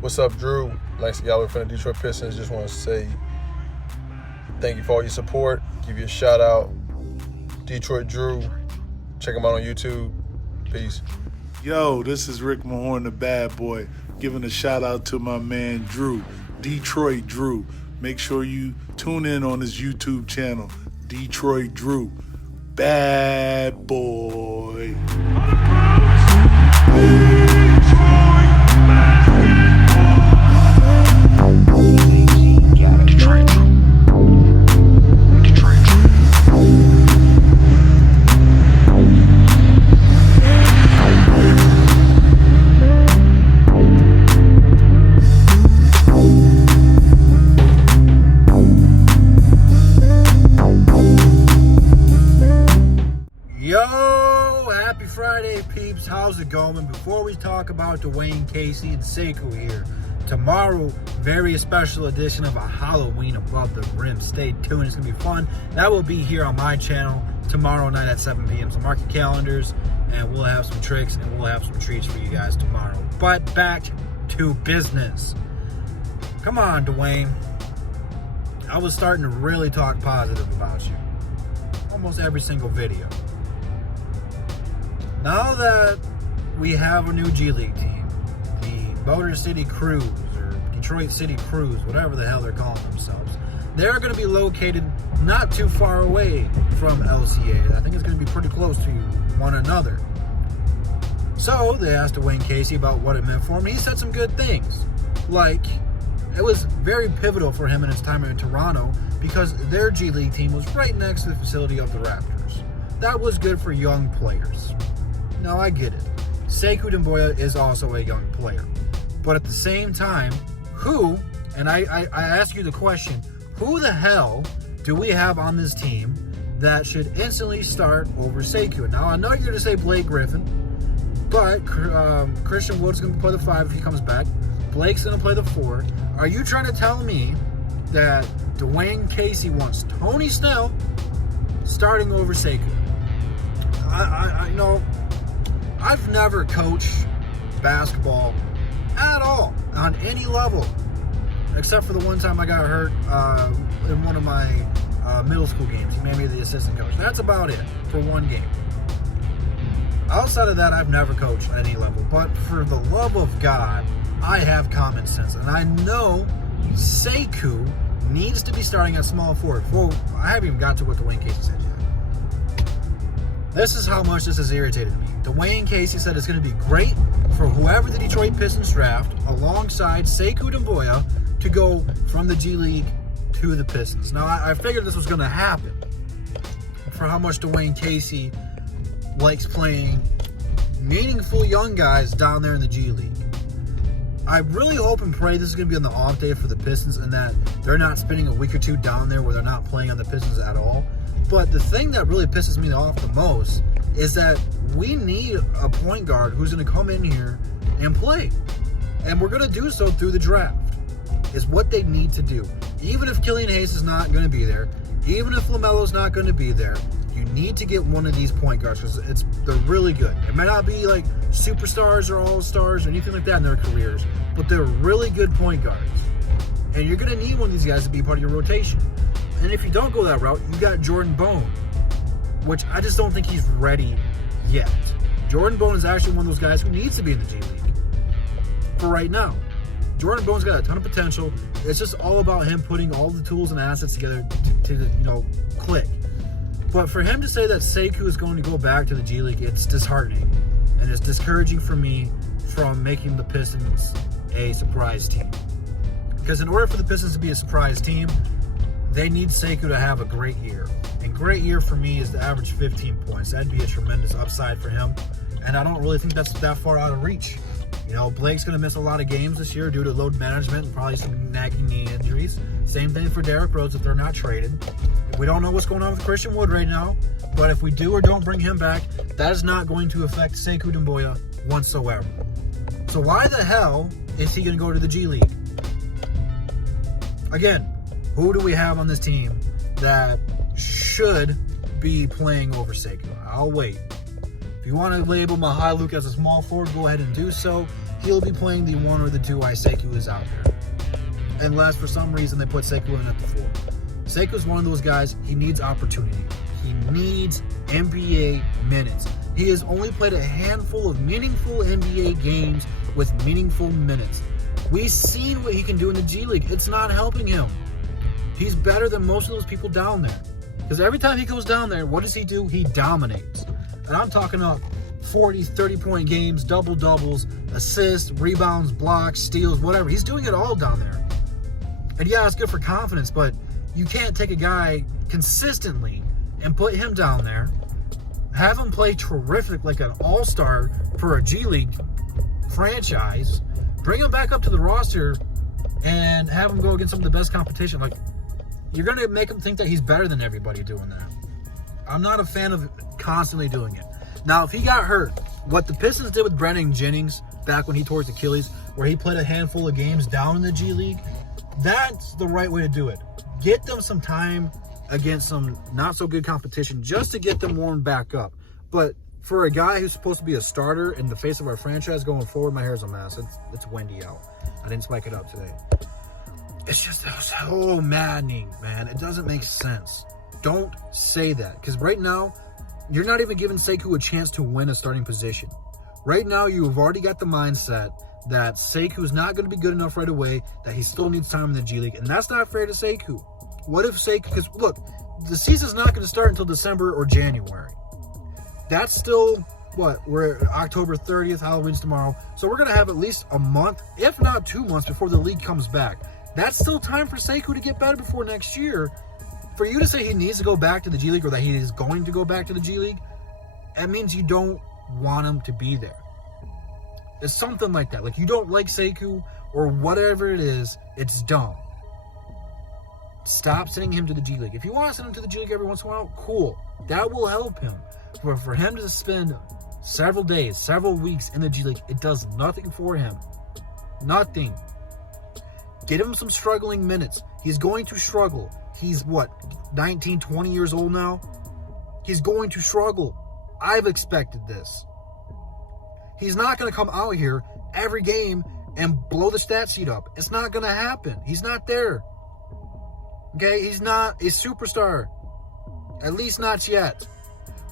What's up, Drew? Lance Galloway from the Detroit Pistons. Just want to say thank you for all your support. Give you a shout out. Detroit Drew. Check him out on YouTube. Peace. Yo, this is Rick Mahorn, the bad boy, giving a shout out to my man Drew, Detroit Drew. Make sure you tune in on his YouTube channel, Detroit Drew. Bad boy. Yo, happy Friday, peeps. How's it going? Before we talk about Dwane, Casey, and Sekou here, tomorrow, very special edition of a Halloween Above the Rim. Stay tuned. It's going to be fun. That will be here on my channel tomorrow night at 7 p.m. So mark your calendars, and we'll have some tricks, and we'll have some treats for you guys tomorrow. But back to business. Come on, Dwane. I was starting to really talk positive about you. Almost every single video. Now that we have a new G League team, the Motor City Crews, or Detroit City Crews, whatever the hell they're calling themselves, they're going to be located not too far away from LCA. I think it's going to be pretty close to one another. So they asked Dwane Casey about what it meant for him. He said some good things. Like, it was very pivotal for him in his time in Toronto because their G League team was right next to the facility of the Raptors. That was good for young players. Now, I get it. Sekou Doumbouya is also a young player. But at the same time, and I ask you the question, who the hell do we have on this team that should instantly start over Sekou? Now, I know you're going to say Blake Griffin, but Christian Wood's going to play the 5 if he comes back. Blake's going to play the 4. Are you trying to tell me that Dwane Casey wants Tony Snell starting over Sekou? I know I've never coached basketball at all on any level, except for the one time I got hurt in one of my middle school games. He made me the assistant coach. That's about it for one game. Outside of that, I've never coached at any level. But for the love of God, I have common sense. And I know Sekou needs to be starting at small forward. Well, I haven't even got to what Dwane Casey said yet. This is how much this has irritated me. Dwane Casey said it's going to be great for whoever the Detroit Pistons draft alongside Sekou Doumbouya to go from the G League to the Pistons. Now, I figured this was going to happen for how much Dwane Casey likes playing meaningful young guys down there in the G League. I really hope and pray this is going to be on the off day for the Pistons and that they're not spending a week or two down there where they're not playing on the Pistons at all. But the thing that really pisses me off the most is that we need a point guard who's going to come in here and play. And we're going to do so through the draft. Is what they need to do. Even if Killian Hayes is not going to be there, even if LaMelo's not going to be there, you need to get one of these point guards because they're really good. It might not be like superstars or all-stars or anything like that in their careers, but they're really good point guards. And you're going to need one of these guys to be part of your rotation. And if you don't go that route, you got Jordan Bone, which I just don't think he's ready yet. Jordan Bone is actually one of those guys who needs to be in the G League for right now. Jordan Bone's got a ton of potential. It's just all about him putting all the tools and assets together to click. But for him to say that Sekou is going to go back to the G League, it's disheartening. And it's discouraging for me from making the Pistons a surprise team. Because in order for the Pistons to be a surprise team, they need Sekou to have a great year. And great year for me is to average 15 points. That'd be a tremendous upside for him. And I don't really think that's that far out of reach. You know, Blake's going to miss a lot of games this year due to load management and probably some nagging knee injuries. Same thing for Derrick Rose if they're not traded. We don't know what's going on with Christian Wood right now. But if we do or don't bring him back, that is not going to affect Sekou Doumbouya whatsoever. So why the hell is he going to go to the G League? Again, who do we have on this team that should be playing over Sekou? I'll wait. If you want to label Mihailuk as a small forward, go ahead and do so. he'll be playing the 1 or the 2 while Sekou is out there. Unless for some reason they put Sekou in at the 4. Sekou's one of those guys, he needs opportunity. He needs NBA minutes. He has only played a handful of meaningful NBA games with meaningful minutes. We've seen what he can do in the G League. It's not helping him. He's better than most of those people down there. Because every time he goes down there, what does he do? He dominates. And I'm talking about 40, 30-point games, double-doubles, assists, rebounds, blocks, steals, whatever. He's doing it all down there. And yeah, it's good for confidence, but you can't take a guy consistently and put him down there, have him play terrific like an all-star for a G League franchise, bring him back up to the roster, and have him go against some of the best competition. Like, you're going to make him think that he's better than everybody doing that. I'm not a fan of constantly doing it. Now, if he got hurt, what the Pistons did with Brandon Jennings back when he tore his Achilles, where he played a handful of games down in the G League, that's the right way to do it. Get them some time against some not-so-good competition just to get them warmed back up. But for a guy who's supposed to be a starter in the face of our franchise going forward, my hair's a mess. It's windy out. I didn't spike it up today. It's just so maddening, man. It doesn't make sense. Don't say that. Because right now, you're not even giving Sekou a chance to win a starting position. Right now, you've already got the mindset that Sekou's not going to be good enough right away, that he still needs time in the G League. And that's not fair to Sekou. What if Sekou... Because, look, the season's not going to start until December or January. That's still, what? We're October 30th, Halloween's tomorrow. So we're going to have at least a month, if not 2 months, before the league comes back. That's still time for Sekou to get better before next year. For you to say he needs to go back to the G League or that he is going to go back to the G League, that means you don't want him to be there. It's something like that. Like, you don't like Sekou or whatever it is, it's dumb. Stop sending him to the G League. If you want to send him to the G League every once in a while, cool. That will help him. For him to spend several days, several weeks in the G League, it does nothing for him. Nothing. Get him some struggling minutes. He's going to struggle. He's, 19, 20 years old now? He's going to struggle. I've expected this. He's not going to come out here every game and blow the stat sheet up. It's not going to happen. He's not there. Okay? He's not a superstar. At least not yet.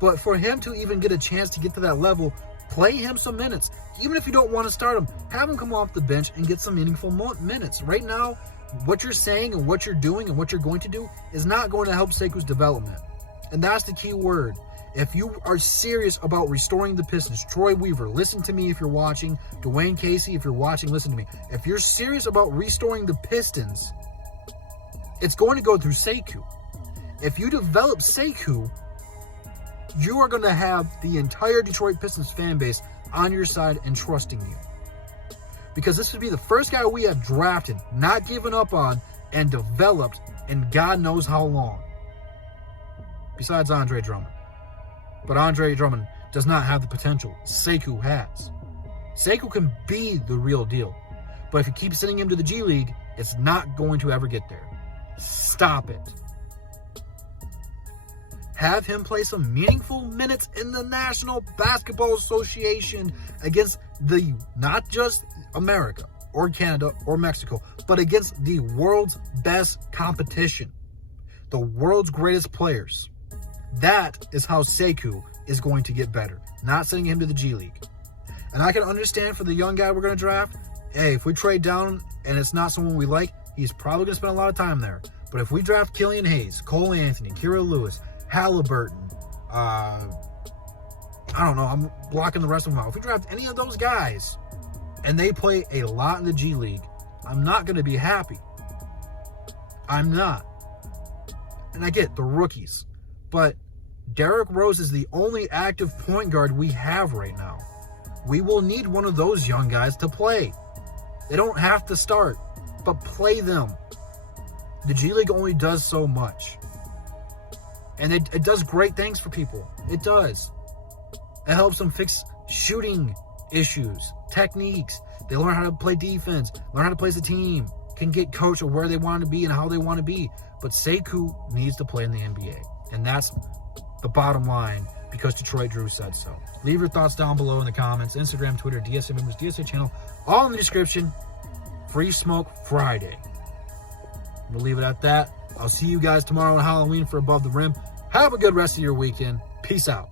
But for him to even get a chance to get to that level, play him some minutes. Even if you don't want to start him, have him come off the bench and get some meaningful minutes. Right now, what you're saying and what you're doing and what you're going to do is not going to help Sekou's development. And that's the key word. If you are serious about restoring the Pistons, Troy Weaver, listen to me if you're watching. Dwane Casey, if you're watching, listen to me. If you're serious about restoring the Pistons, it's going to go through Sekou. If you develop Sekou, you are going to have the entire Detroit Pistons fan base on your side and trusting you. Because this would be the first guy we have drafted, not given up on, and developed in God knows how long. Besides Andre Drummond. But Andre Drummond does not have the potential Sekou has. Sekou can be the real deal. But if you keep sending him to the G League, it's not going to ever get there. Stop it. Have him play some meaningful minutes in the National Basketball Association against the, not just America or Canada or Mexico, but against the world's best competition. The world's greatest players. That is how Sekou is going to get better. Not sending him to the G League. And I can understand for the young guy we're going to draft, hey, if we trade down and it's not someone we like, he's probably going to spend a lot of time there. But if we draft Killian Hayes, Cole Anthony, Kira Lewis, Halliburton, I don't know, I'm blocking the rest of them out. If we draft any of those guys and they play a lot in the G League, I'm not going to be happy. I'm not. And I get the rookies. But Derrick Rose is the only active point guard we have right now. We will need one of those young guys to play. They don't have to start, but play them. The G League only does so much. And it does great things for people. It does. It helps them fix shooting issues, techniques. They learn how to play defense, learn how to play as a team, can get coached of where they want to be and how they want to be. But Sekou needs to play in the NBA. And that's the bottom line because Detroit Drew said so. Leave your thoughts down below in the comments. Instagram, Twitter, DSA members, DSA channel, all in the description. Free Smoke Friday. We'll leave it at that. I'll see you guys tomorrow on Halloween for Above the Rim. Have a good rest of your weekend. Peace out.